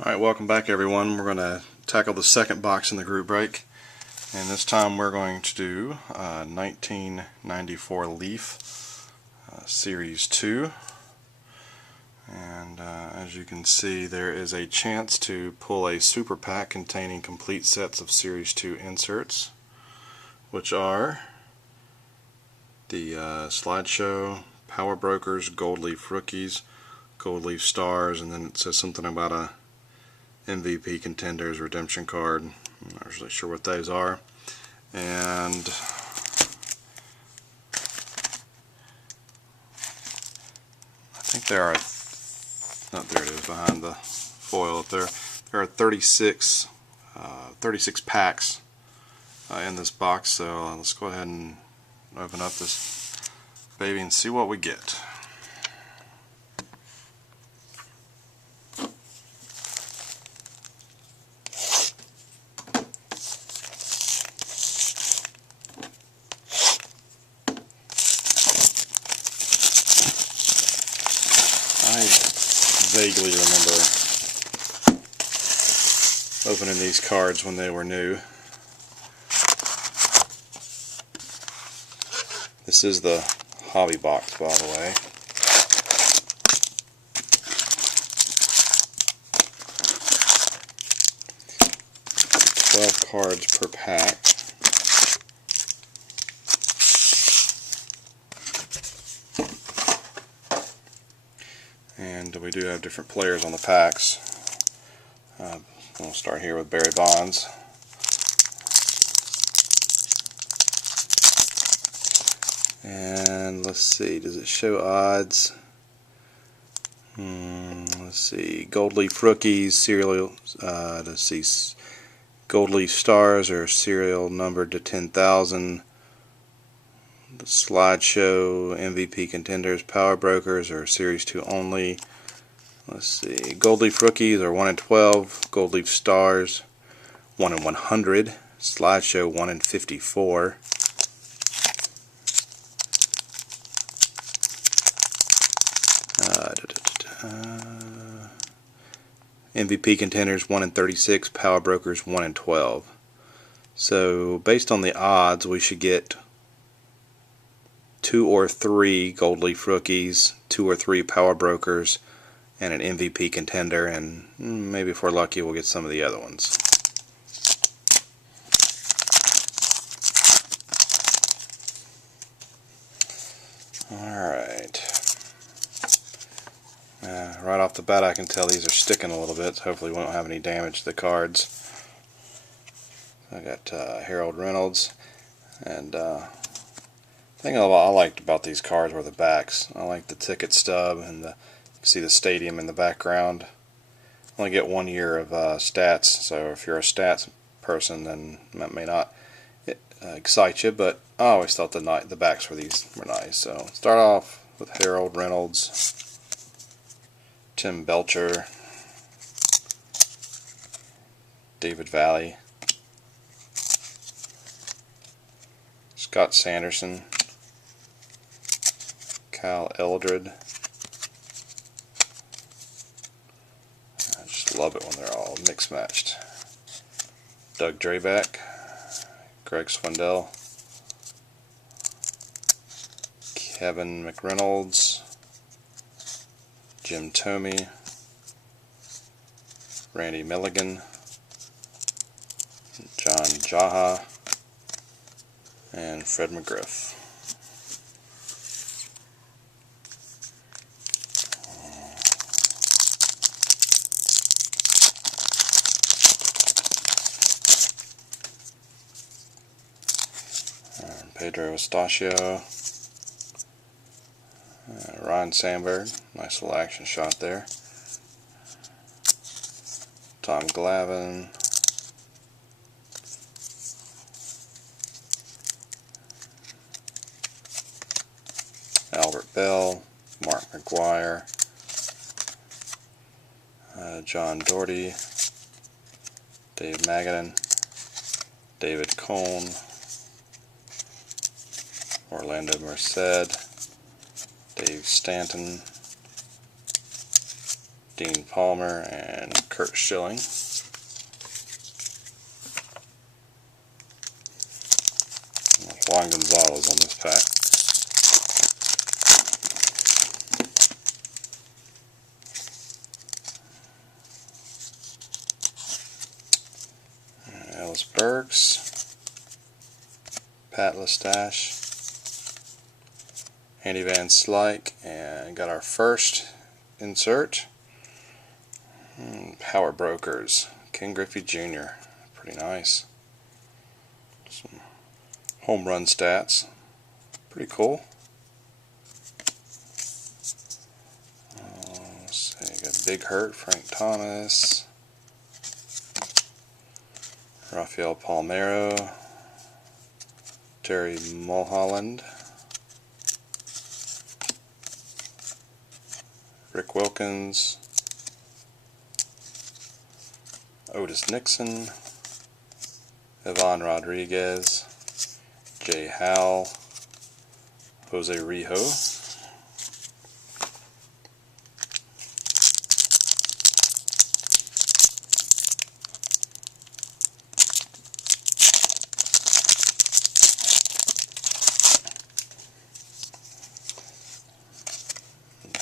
Alright, welcome back everyone. We're going to tackle the second box in the group break, and this time we're going to do 1994 Leaf Series 2, and as you can see there is a chance to pull a super pack containing complete sets of Series 2 inserts, which are the Slideshow, Power Brokers, Gold Leaf Rookies, Gold Leaf Stars, and then it says something about a MVP Contenders redemption card. I'm not really sure what those are. And I think there are, there it is behind the foil up there. There are 36 packs in this box, so let's go ahead and open up this baby and see what we get. I vaguely remember opening these cards when they were new. This is the hobby box, by the way. $12 cards per pack. And we do have different players on the packs. We'll start here with Barry Bonds. And let's see, does it show odds? Let's see, Gold Leaf Rookies, serial, let's see, Gold Leaf Stars are serial numbered to 10,000. The Slideshow, MVP Contenders, Power Brokers are Series 2 only. Let's see, Gold Leaf Rookies are 1 in 12, Gold Leaf Stars 1 in 100, Slideshow 1 in 54. MVP Contenders 1 in 36, Power Brokers 1 in 12. So based on the odds, we should get 2 or 3 Gold Leaf Rookies, 2 or 3 Power Brokers, and an MVP Contender, and maybe if we're lucky we'll get some of the other ones. Alright. Right off the bat I can tell these are sticking a little bit, so hopefully we won't have any damage to the cards. I got Harold Reynolds, and the thing I liked about these cards were the backs. I like the ticket stub, and you can see the stadium in the background. I only get 1 year of stats, so if you're a stats person then that may not excite you, but I always thought the backs for these were nice. So start off with Harold Reynolds, Tim Belcher, David Valley, Scott Sanderson, Kyle Eldred. I just love it when they're all mixed matched. Doug Drabek, Greg Swindell, Kevin McReynolds, Jim Thome, Randy Milligan, John Jaha, and Fred McGriff. Pedro Estacio, Ryan Sandberg, nice little action shot there. Tom Glavine, Albert Bell, Mark McGwire, John Doherty, Dave Magadan, David Cone, Orlando Merced, Dave Stanton, Dean Palmer, and Curt Schilling. Juan Gonzalez on this pack. Ellis Burks, Pat Lestache, Andy Van Slyke, and got our first insert. Power Brokers, Ken Griffey Jr. Pretty nice. Some home run stats. Pretty cool. Let's see, got Big Hurt, Frank Thomas, Rafael Palmeiro, Terry Mulholland, Rick Wilkins, Otis Nixon, Ivan Rodriguez, Jay Howell, Jose Rijo,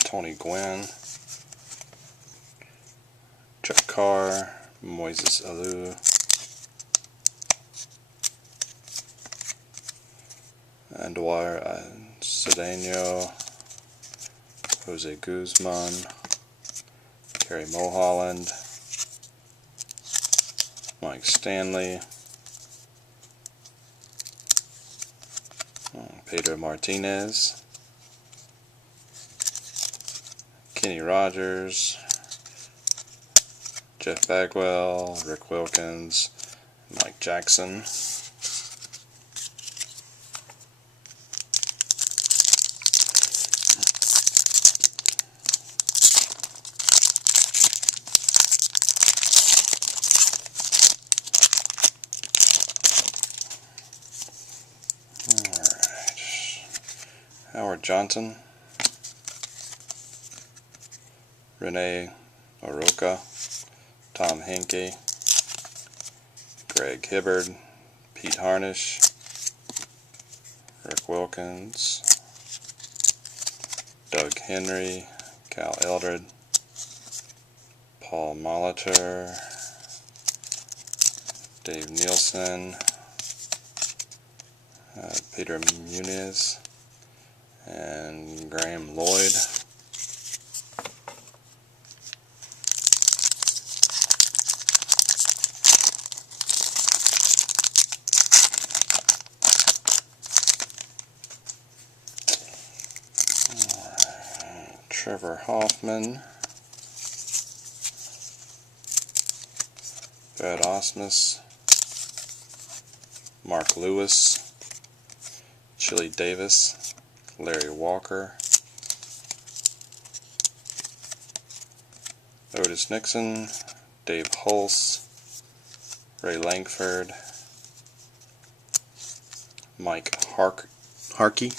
Tony Gwynn, Chuck Carr, Moises Alou, Andujar Cedeno, Jose Guzman, Terry Mulholland, Mike Stanley, Pedro Martinez, Kenny Rogers, Jeff Bagwell, Rick Wilkins, Mike Jackson. Howard Johnson, Renee Oroka, Tom Henke, Greg Hibbard, Pete Harnish, Rick Wilkins, Doug Henry, Cal Eldred, Paul Molitor, Dave Nielsen, Peter Muniz, and Graham Lloyd. Trevor Hoffman, Brad Osmus, Mark Lewis, Chili Davis, Larry Walker, Otis Nixon, Dave Hulse, Ray Langford, Mike Harkey,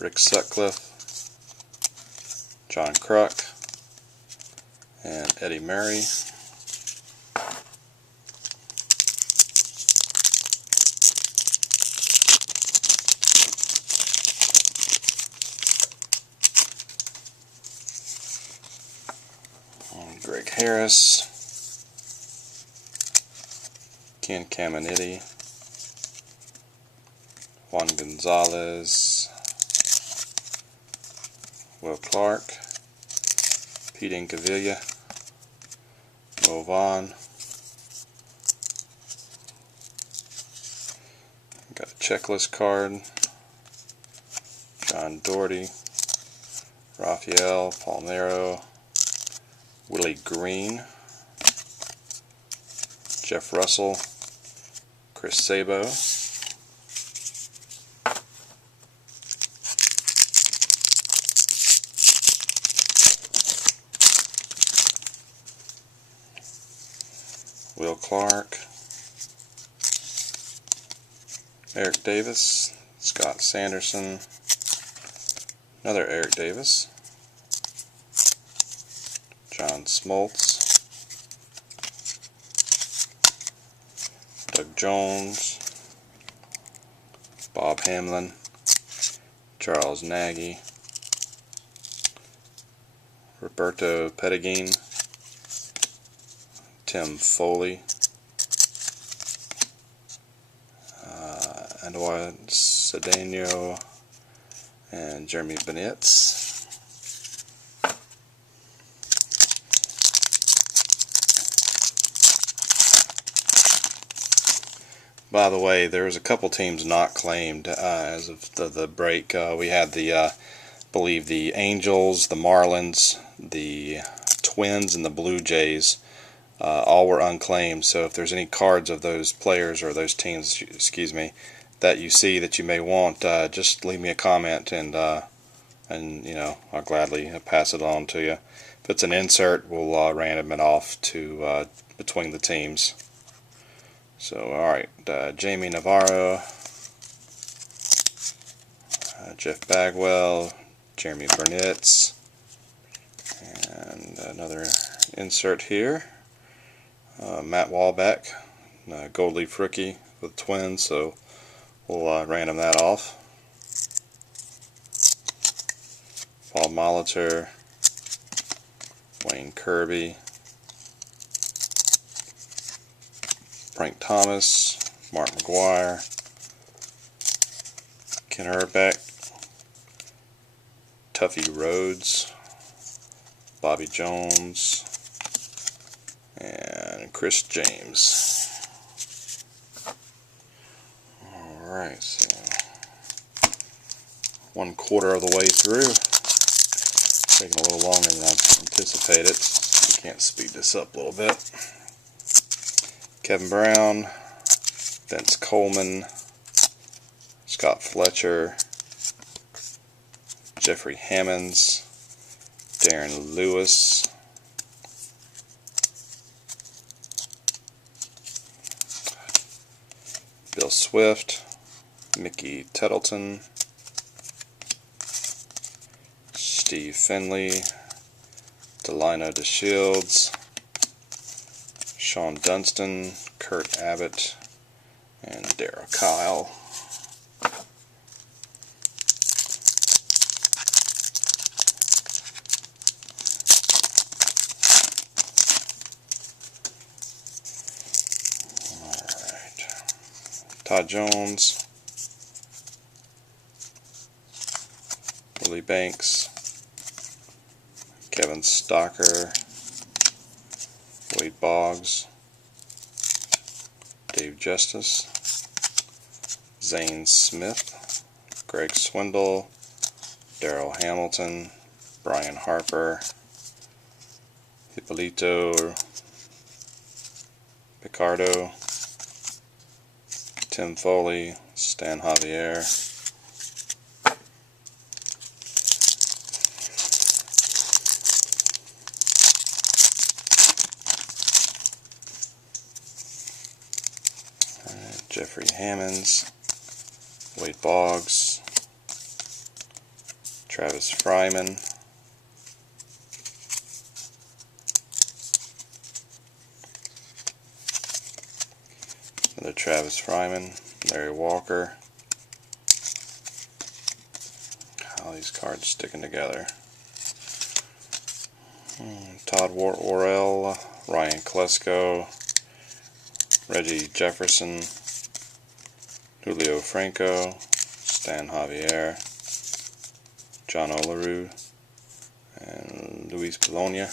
Rick Sutcliffe, John Kruk, and Eddie Murray. Greg Harris, Ken Caminiti, Juan Gonzalez, Will Clark, Pete Incaviglia, Mo Vaughn. Got a checklist card, John Doherty, Rafael Palmeiro, Willie Green, Jeff Russell, Chris Sabo, Will Clark, Eric Davis, Scott Sanderson, another Eric Davis, John Smoltz, Doug Jones, Bob Hamlin, Charles Nagy, Roberto Pettigin, Tim Foley, Anwar Cedeno, and Jeremy Benitez. By the way, there's a couple teams not claimed as of the break. We had the, believe the Angels, the Marlins, the Twins, and the Blue Jays. All were unclaimed. So if there's any cards of those players or those teams, excuse me, that you see that you may want, just leave me a comment, and you know, I'll gladly pass it on to you. If it's an insert, we'll random it off to between the teams. So, alright, Jamie Navarro, Jeff Bagwell, Jeremy Benitez, and another insert here, Matt Walbeck, Gold Leaf rookie with the Twins, so we'll random that off. Paul Molitor, Wayne Kirby, Frank Thomas, Mark McGuire, Ken Herbeck, Tuffy Rhodes, Bobby Jones, and Chris James. Alright, so 1/4 of the way through. Taking a little longer than I anticipated. We can't speed this up a little bit. Kevin Brown, Vince Coleman, Scott Fletcher, Jeffrey Hammonds, Darren Lewis, Bill Swift, Mickey Tettleton, Steve Finley, Delino DeShields, Sean Dunston, Kurt Abbott, and Darryl Kyle. Alright. Todd Jones, Willie Banks, Kevin Stocker, Wade Boggs, Dave Justice, Zane Smith, Greg Swindle, Darrell Hamilton, Brian Harper, Hippolito Picardo, Tim Foley, Stan Javier, Jeffrey Hammonds, Wade Boggs, Travis Fryman, another Travis Fryman, Larry Walker. How these cards sticking together. Todd Worrell, Ryan Klesko, Reggie Jefferson, Julio Franco, Stan Javier, John Olerud, and Luis Bologna.